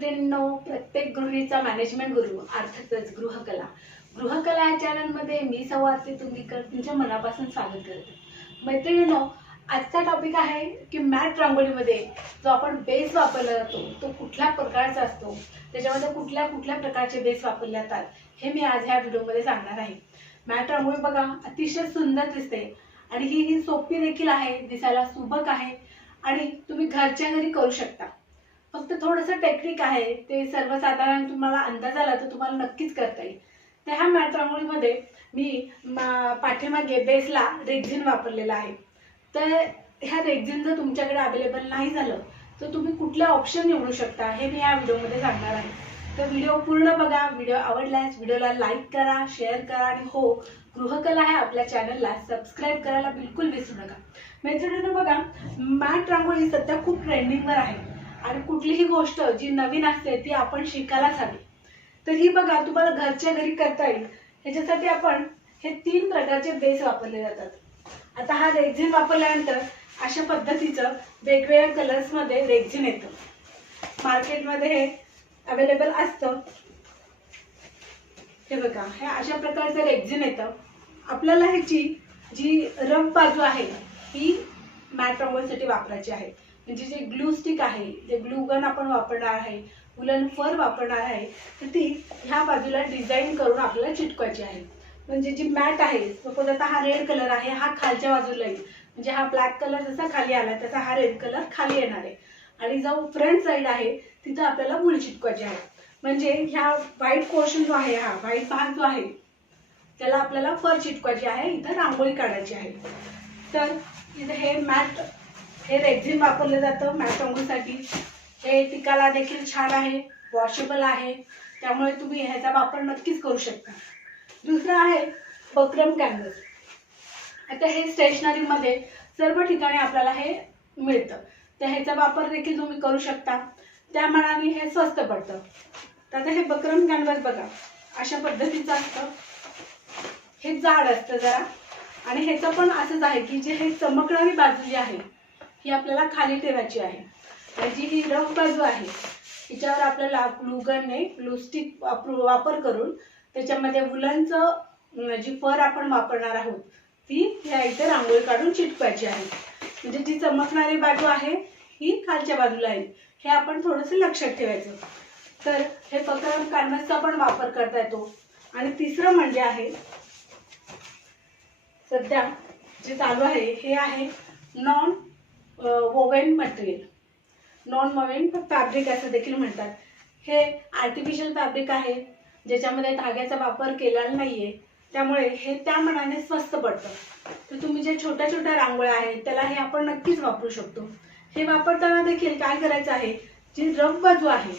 मैत्रिणींनो, प्रत्येक गृहिणीचा मॅनेजमेंट गुरु अर्थातच गृहकला या चॅनलमध्ये मी सौ आरती तुंगीकर तुमच्या मनापासून स्वागत करते। मैत्रिणींनो, आजचा टॉपिक आहे की मॅट रांगोळीमध्ये जो आपण बेस वापरला जातो तो कुठल्या प्रकारचा असतो, त्याच्यामध्ये कुठल्या कुठल्या प्रकारचे बेस वापरले जातात हे मी आज ह्या व्हिडिओमध्ये सांगणार आहे। मॅट रांगोळी बघा अतिशय सुंदर दिसते आणि ही सोपी देखील आहे, दिसायला सुबक आहे आणि तुम्ही घरच्या घरी करू शकता। फक्त थोडंसं टेक्निक आहे, ते सर्वसाधारण तुम्हाला अंदाज आला तर तुम्हाला नक्कीच करता येईल। तर ह्या मॅट रांगोळीमध्ये मी पाठीमागे बेसला रेक्झिन वापरलेला आहे। तर ह्या रेक्झिन जर तुमच्याकडे अवेलेबल नाही झालं तर तुम्ही कुठले ऑप्शन निवडू शकता हे मी या व्हिडिओमध्ये सांगणार आहे। तर व्हिडिओ पूर्ण बघा। व्हिडिओ आवडल्यास व्हिडिओला लाईक करा, शेअर करा आणि हो, गृहकला आहे आपल्या चॅनलला सबस्क्राईब करायला बिलकुल विसरू नका। मैत्रिणींनो बघा, मॅट रांगोळी सध्या खूप ट्रेंडिंगवर आहे आणि कुठलीही गोष्ट जी नवीन असते ती आपण शिकायलाच हवी। तर ही बघा तुम्हाला घरच्या घरी करता येईल। ह्याच्यासाठी आपण हे 3 प्रकारचे बेस वापरले जातात। आता हा रेक्झिन वापरल्यानंतर अशा पद्धतीचं वेगवेगळ्या कलर्स मध्ये रेक्झिन येतं, मार्केटमध्ये हे अवेलेबल असतं। हे बघा, हे अशा प्रकारचं रेक्झिन येतं। आपल्याला ह्याची जी रफ बाजू आहे ही मॅट रांगोळीसाठी वापरायची आहे, म्हणजे जे ग्लू स्टिक आहे, जे ग्लू गन आपण वापरणार आहे, वुलन फर वापरणार आहे, तर ती ह्या बाजूला डिझाईन करून आपल्याला चिटकवायची आहे। म्हणजे जी मॅट आहे, सपोज आता हा रेड कलर आहे, हा खालच्या बाजूला येईल, म्हणजे हा ब्लॅक कलर जसा खाली आला तसा हा रेड कलर खाली येणार आहे आणि जो फ्रंट साइड आहे तिथं आपल्याला वूल चिटकवायची आहे। म्हणजे ह्या व्हाईट पोर्शन जो आहे, हा व्हाईट भाग जो आहे त्याला आपल्याला फर चिटकवायची आहे, इथं रांगोळी काढायची आहे। तर इथे हे रेक्झिन वापरलं जातं मॅट रांगोळीसाठी। हे टिकाला देखील छान आहे, वॉशेबल आहे, त्यामुळे तुम्ही ह्याचा वापर नक्कीच करू शकता। दुसरं आहे बकरम कॅनव्हास। आता हे स्टेशनरीमध्ये सर्व ठिकाणी आपल्याला हे मिळतं, तर ह्याचा वापर देखील तुम्ही करू शकता, त्या मानाने हे स्वस्त पडतं। तर आता हे बकरम कॅनव्हास बघा अशा पद्धतीचं असतं, हे जाड असतं जरा आणि ह्याचं पण असंच आहे की जे हे चमकणारी बाजू जी आहे ही आपल्याला खाली ठेवायची आहे आणि जी ही रफ बाजू आहे तिच्यावर आपल्याला ग्लूगनने ग्लू स्टिक वापर करून त्याच्यामध्ये वुलनचं जी फर आपण वापरणार आहोत ती ह्या इथे रांगोळी काढून चिटकवायची आहे। म्हणजे जी चमकणारी बाजू आहे ही खालच्या बाजूला येईल, हे आपण थोडंसं लक्षात ठेवायचं। तर हे बकरम कॅनव्हासचा पण वापर करता येतो। आणि तिसरं म्हणजे आहे सध्या जे चालू आहे हे आहे non woven material, non woven fabric असं देखील म्हणतात। हे आर्टिफिशियल फॅब्रिक आहे, ज्याच्यामध्ये धाग्याचा वापर केलेला नाहीये, त्यामुळे हे त्या मानाने स्वस्त पडतं। तर तुम्ही जे छोट्या छोट्या रांगोळ्या आहेत त्याला हे आपण नक्कीच वापरू शकतो। हे वापरताना देखील काय करायचं आहे, जी रफ बाजू आहे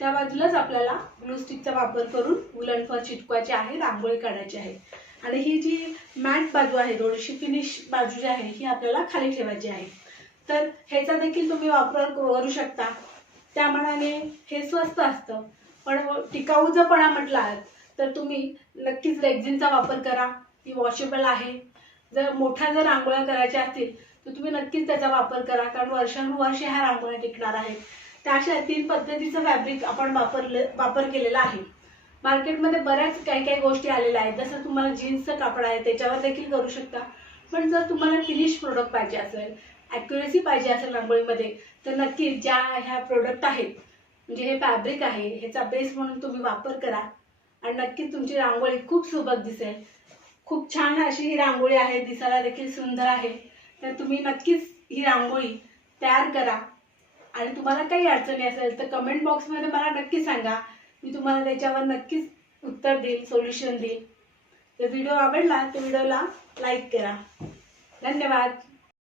त्या बाजूलाच आपल्याला ग्लू स्टिकचा वापर करून वुलन फर चिटकवायची आहे, रांगोळी काढायची आहे आणि ही जी मॅट बाजू आहे, थोडीशी फिनिश बाजू जी आहे ही आपल्याला खाली ठेवायची आहे। तर ह्याचा देखील तुम्ही वापर करू शकता, त्या मानाने हे स्वस्त असतं। पण टिकाऊपणा म्हटला तर तुम्ही नक्कीच रेक्झिनचा वापर करा, ती वॉशेबल आहे। जर रांगोळ्या करायच्या असतील तर तुम्ही नक्कीच त्याचा वापर करा, कारण वर्षानुवर्षे ह्या रांगोळ्या टिकणार आहेत। त्या अशा 3 पद्धतीचं फॅब्रिक आपण वापर केलेला आहे। मार्केटमध्ये बऱ्याच काही गोष्टी आलेल्या आहेत, जसं तुम्हाला जीन्सचं कापड आहे त्याच्यावर देखील करू शकता। पण जर तुम्हाला फिनिश प्रोडक्ट पाहिजे असेल, ॲक्युरेसी पाहिजे असेल रांगोळीमध्ये, तर नक्कीच ज्या ह्या प्रोडक्ट आहेत, म्हणजे हे फॅब्रिक आहे, ह्याचा बेस म्हणून तुम्ही वापर करा आणि नक्कीच तुमची रांगोळी खूप सुबक दिसेल। खूप छान अशी ही रांगोळी आहे, दिसायला देखील सुंदर आहे। तर तुम्ही नक्कीच ही रांगोळी तयार करा आणि तुम्हाला काही अडचणी असेल तर कमेंट बॉक्समध्ये मला नक्की सांगा, मी तुम्हाला त्याच्यावर नक्कीच उत्तर देईल, सोल्युशन देईल। तर व्हिडिओ आवडला तर व्हिडिओला लाईक करा। धन्यवाद।